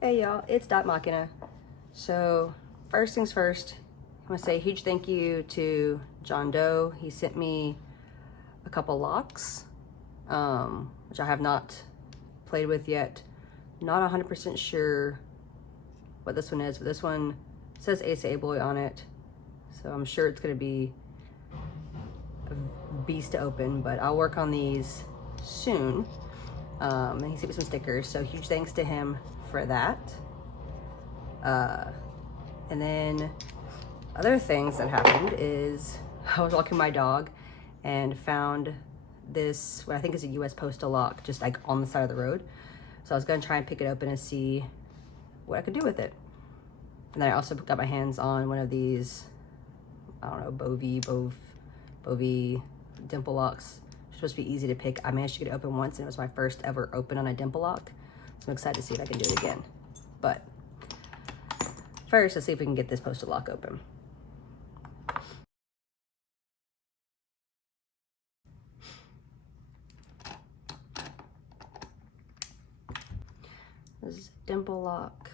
Hey y'all, it's Dot Machina. So first things first, I want to say a huge thank you to John Doe. He sent me a couple locks, which I have not played with yet. Not 100% sure what this one is, but this one says Ace A Boy on it. So I'm sure it's going to be a beast to open, but I'll work on these soon. And he sent me some stickers, so huge thanks to him for that. And then other things that happened is I was walking my dog and found this, what I think is a US postal lock, just like on the side of the road. So I was gonna try and pick it open and see what I could do with it. And then I also got my hands on one of these, I don't know, bovii dimple locks. It's supposed to be easy to pick. I managed to get it open once and it was my first ever open on a dimple lock. So I'm excited to see if I can do it again. But first, let's see if we can get this postal lock open. This is a dimple lock.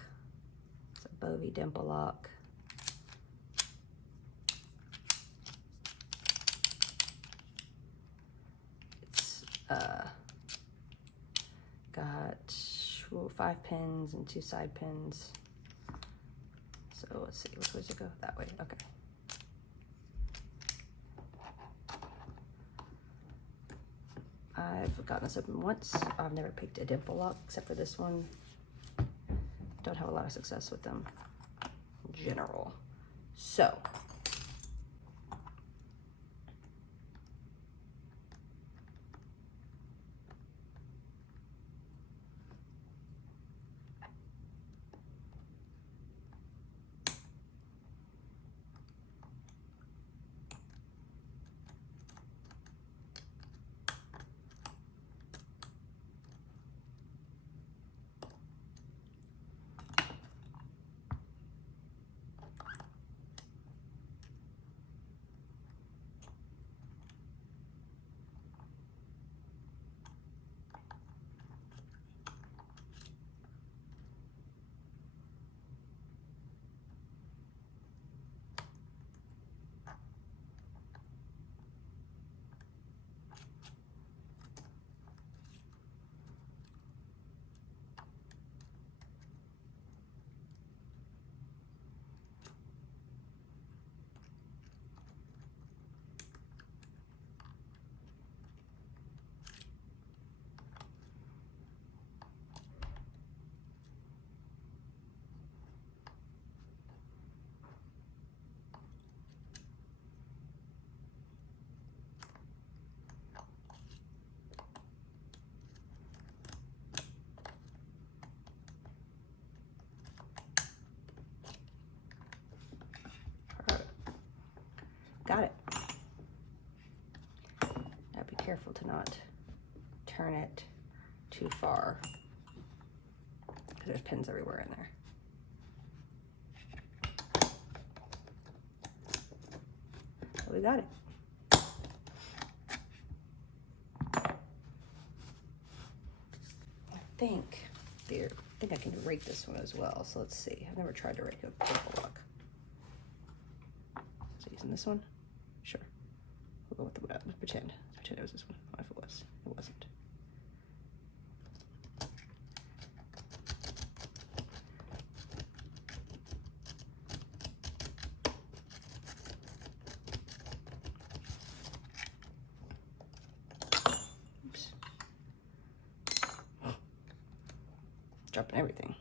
It's a bovii dimple lock. It's got 5 pins and 2 side pins. So let's see, which way does it go? That way, okay. I've gotten this open once. I've never picked a dimple lock except for this one. Don't have a lot of success with them in general. So got it. Now be careful to not turn it too far because there's pins everywhere in there. So we got it. I think I can rake this one as well. So let's see. I've never tried to rake a dimple lock. So using this one? Sure. We'll go with let's pretend. Let's pretend it was this one. What if it was? It wasn't. Oops. Dropping everything.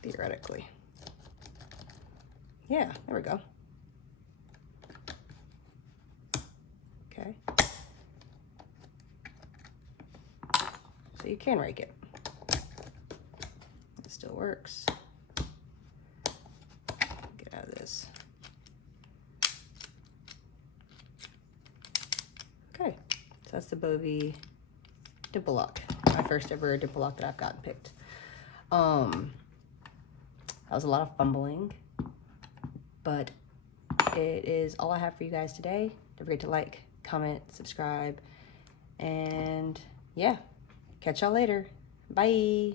Theoretically. Yeah, there we go. Okay. So you can rake it. It still works. Get out of this. Okay, So that's the bovii dimple lock. My first ever dimple lock that I've gotten picked. That was a lot of fumbling, but it is all I have for you guys today. Don't forget to like, comment, subscribe, and yeah, catch y'all later. Bye.